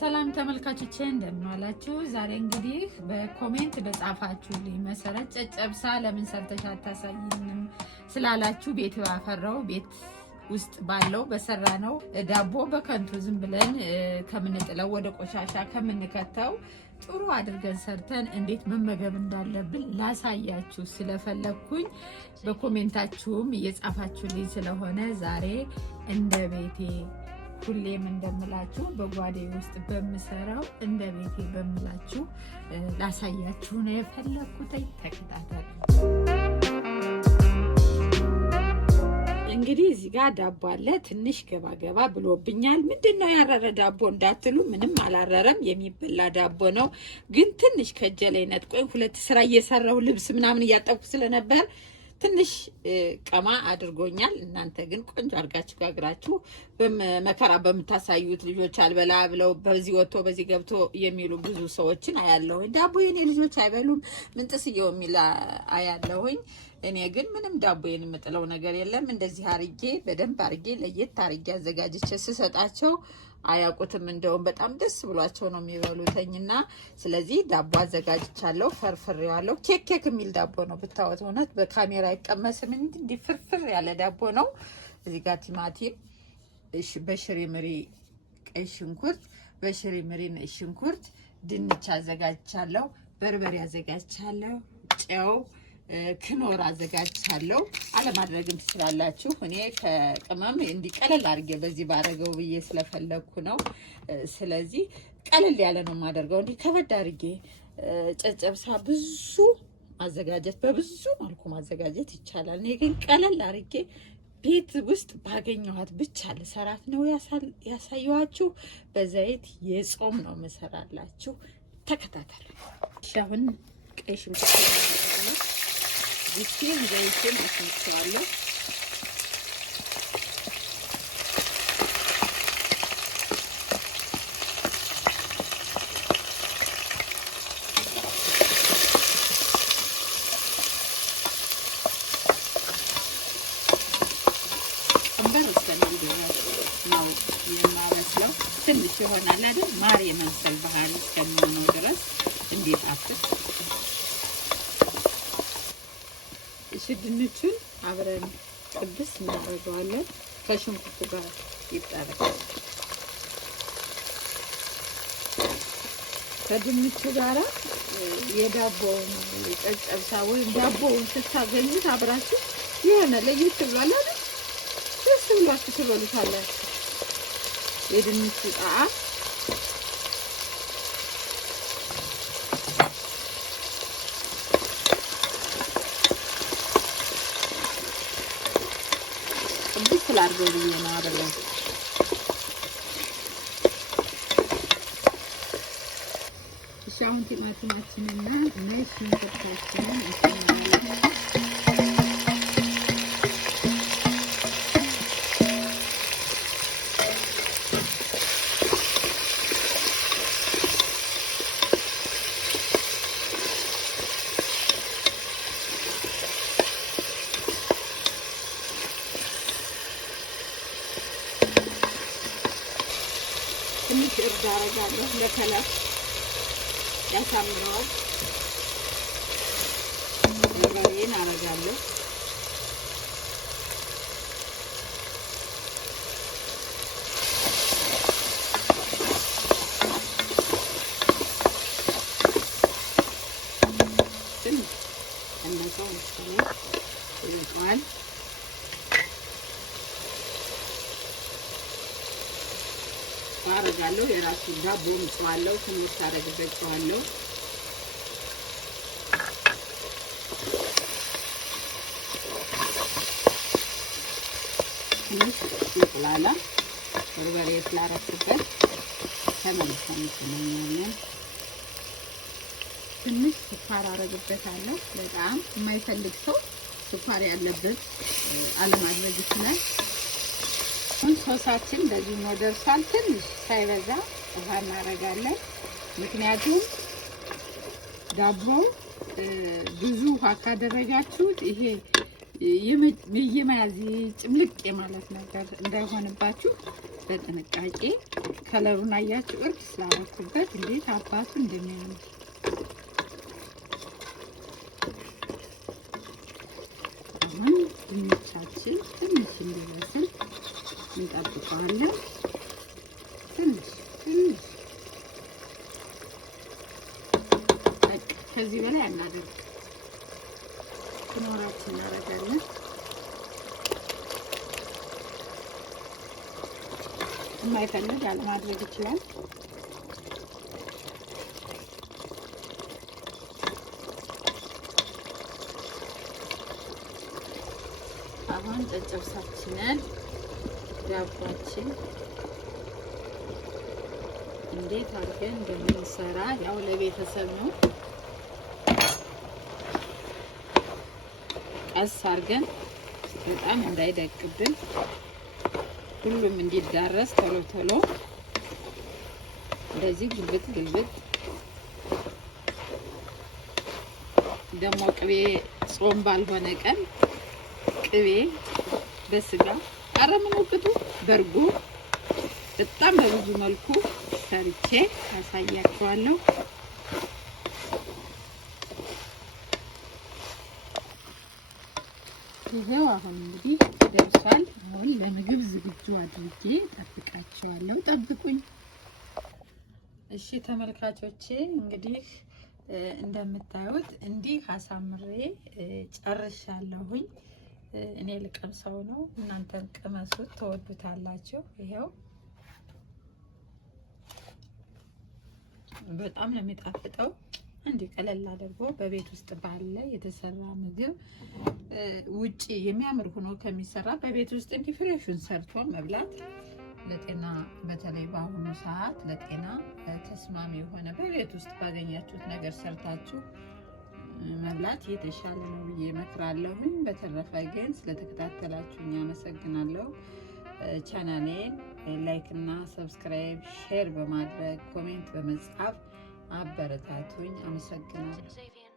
ሰላም ተመልካቾቼ እንደምን ዋላችሁ? ዛሬ እንግዲህ በኮሜንት በጻፋችሁልኝ መሰረት ጨጨብሳ ለምን ሰርተሽ አታሳይንም ስላላችሁ ቤት ባፈራው ቤት ውስጥ ባለው በሰራ ነው ዳቦ በከንቱ ዝም ብለን ከምንጥለው ወደ ቆሻሻ ከምንከተው ጥሩ አድርገን ሰርተን እንዴት መመገብ እንዳለብን ላሳያችሁ ስለፈለኩኝ በኮሜንታችሁም እየጻፋችሁልኝ ስለሆነ ዛሬ እንደ ቤቴ ሁሌም እንደምላችሁ በጓዴ ውስጥ በመሰራው እንደ ቤቴ በመላችሁ ላሳያችሁ ነው የፈለኩት። ተከታተሉ። እንግዲህ እዚህ ጋር ዳቦ አለ። ትንሽ ገባ ገባ ብሎብኛል። ምንድነው ያረረ ዳቦ እንዳትሉ፣ ምንም አላረረም። የሚበላ ዳቦ ነው። ግን ትንሽ ከጀላይ ነጥቆኝ ሁለት ስራ እየሰራሁ ልብስ ምናምን እያጠብኩ ስለነበር ትንሽ ቀማ አድርጎኛል። እናንተ ግን ቆንጆ አድርጋችሁ ጋግራችሁ በመከራ በምታሳዩት ልጆች አልበላ ብለው በዚህ ወጥቶ በዚህ ገብቶ የሚሉ ብዙ ሰዎችን አያለሁኝ። ዳቦ የኔ ልጆች አይበሉም ምንጥስየው የሚል አያለሁኝ። እኔ ግን ምንም ዳቦዬን የምጥለው ነገር የለም። እንደዚህ አርጌ በደንብ አርጌ ለየት አርጌ አዘጋጅቼ ስሰጣቸው አያውቁትም። እንደውም በጣም ደስ ብሏቸው ነው የሚበሉተኝና ስለዚህ ዳቦ አዘጋጅቻለሁ። ፈርፍሬዋለሁ። ኬክ የሚል ዳቦ ነው ብታወት፣ እውነት በካሜራ አይቀመስም። እንዲህ ፍርፍር ያለ ዳቦ ነው። እዚህ ጋር ቲማቲም፣ በሽሪምሪ ቀይ ሽንኩርት፣ በሽሪምሪ ነጭ ሽንኩርት፣ ድንች አዘጋጅቻለሁ። በርበሬ አዘጋጅቻለሁ። ጨው፣ ክኖር አዘጋጅቻለሁ። አለማድረግም ትችላላችሁ። እኔ ከቅመም እንዲቀለል አድርጌ በዚህ ባረገው ብዬ ስለፈለኩ ነው። ስለዚህ ቀለል ያለ ነው የማደርገው። እንዲህ ከበድ አድርጌ ጨጨብሳ ብዙ ማዘጋጀት በብዙ መልኩ ማዘጋጀት ይቻላል። እኔ ግን ቀለል አድርጌ ቤት ውስጥ ባገኘኋት ብቻ ልሰራት ነው ያሳየኋችሁ። በዘይት የጾም ነው መሰራላችሁ። ተከታተሉ። አሁን ቀይ ሽንኩርት ዲስቴን ዘይትን አስነሳዋለሁ። እንበር እስከሚል ነው የማበስለው። ትንሽ ይሆናል አይደል? ማር የመሰል ባህል እስከሚሆነው ድረስ እንዲጣፍጥ ድንቹን አብረን ጥብስ እናደርገዋለን። ከሽንኩርቱ ጋር ይጠራል። ከድንቹ ጋራ የዳቦውን ጨጨብሳ ወይም ዳቦውን ስታገኙት አብራችሁ የሆነ ለየት ብሏል አይደል? ደስ ብሏችሁ ትበሉታላችሁ። የድንቹ ጣዕም ስላርገው ብዬ ነው አይደለም። እሺ አሁን ቲማቲማችንና ነጭ ሽንኩርታችንን እንጨምራለን። ትንሽ እርድ አደርጋለሁ ለከለር ያሳምረዋል። በርበሬን አደርጋለሁ። ትንሽ እነዛው መሰለኝ ይበቃዋል። አረጋለሁ። የራሱ ዳቦ ምጽዋለሁ። ትንሽ ታረግበት ጨዋለሁ። ትንሽ እንቁላላ በርበሬ ስላረኩበት ተመልሰን እንገናኛለን። ትንሽ ስኳር አረግበታለሁ። በጣም የማይፈልግ ሰው ስኳር ያለበት አለማድረግ ይችላል። ሶሳችን በዚህ ነው ደርሷል። ትንሽ ሳይበዛ ውሃ እናደርጋለን። ምክንያቱም ዳቦ ብዙ ውሃ ካደረጋችሁት ይሄ የመያዝ ጭምልቅ የማለት ነገር እንዳይሆንባችሁ በጥንቃቄ ከለሩን አያችሁ። እርድ ስላደረኩበት እንዴት አባቱ እንደሚያምር አሁን ድንቻችን ትንሽ እንዲበስል እንጠብቀዋለን። ትንሽ ከዚህ በላይ አናደርግ። ክኖራችን እናደርጋለን። የማይፈልግ ያለማድረግ ይችላል። አሁን ጨጨብሳችንን ዳቦአችን እንዴት አድርገን እንደምንሰራ ያው ለቤተሰብ ነው። ቀስ አድርገን በጣም እንዳይደቅብን ሁሉም እንዲዳረስ ቶሎ ቶሎ እንደዚህ ግልብጥ ደግሞ ቅቤ ጾም ባልሆነ ቀን ቅቤ በስጋ አረምነውብቱ በርጎ በጣም በብዙ መልኩ ሰርቼ አሳያችኋለሁ። ይሄው አሁን እንግዲህ ደርሷል። አሁን ለምግብ ዝግጁ አድርጌ ጠብቃችኋለሁ። ጠብቁኝ። እሺ ተመልካቾቼ እንግዲህ እንደምታዩት እንዲህ አሳምሬ ጨርሻለሁኝ። እኔ ልቀምሰው ነው፣ እናንተም ቅመሱት፣ ተወዱታላችሁ። ይሄው በጣም ነው የሚጣፍጠው። እንዲህ ቀለል አድርጎ በቤት ውስጥ ባለ የተሰራ ምግብ ውጪ የሚያምር ሆኖ ከሚሰራ በቤት ውስጥ እንዲህ ፍሬሹን ሰርቶ መብላት ለጤና በተለይ በአሁኑ ሰዓት ለጤና ተስማሚ የሆነ በቤት ውስጥ ባገኛችሁት ነገር ሰርታችሁ መብላት የተሻለ ነው ብዬ እመክራለሁ። በተረፈ ግን ስለተከታተላችሁኝ አመሰግናለሁ። ቻናሌን ላይክ እና ሰብስክራይብ፣ ሼር በማድረግ ኮሜንት በመጻፍ አበረታቱኝ። አመሰግናለሁ።